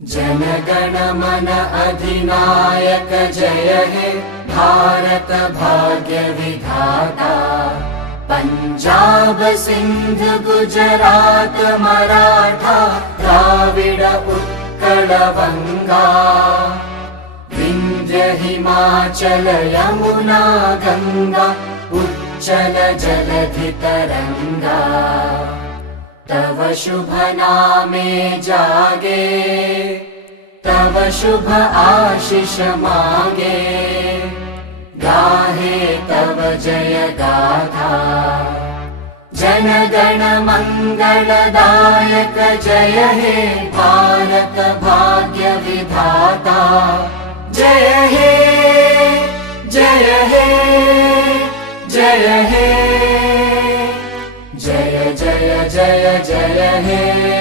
जनगण मन अधिनायक जय हे भारत भाग्य विधाता। पंजाब सिंध गुजरात मराठा द्राविड उत्कल बंगा। विंध्य हिमाचल यमुना गंगा उच्चल जलधि तरंगा। तव शुभ नामे जागे तव शुभ आशीष मागे। गाहे तव जय गाथा जनगण मंगलदायक जय हे भारत भाग्य विधाता। जय हे जय हे जय हे जय जय जय जय हे।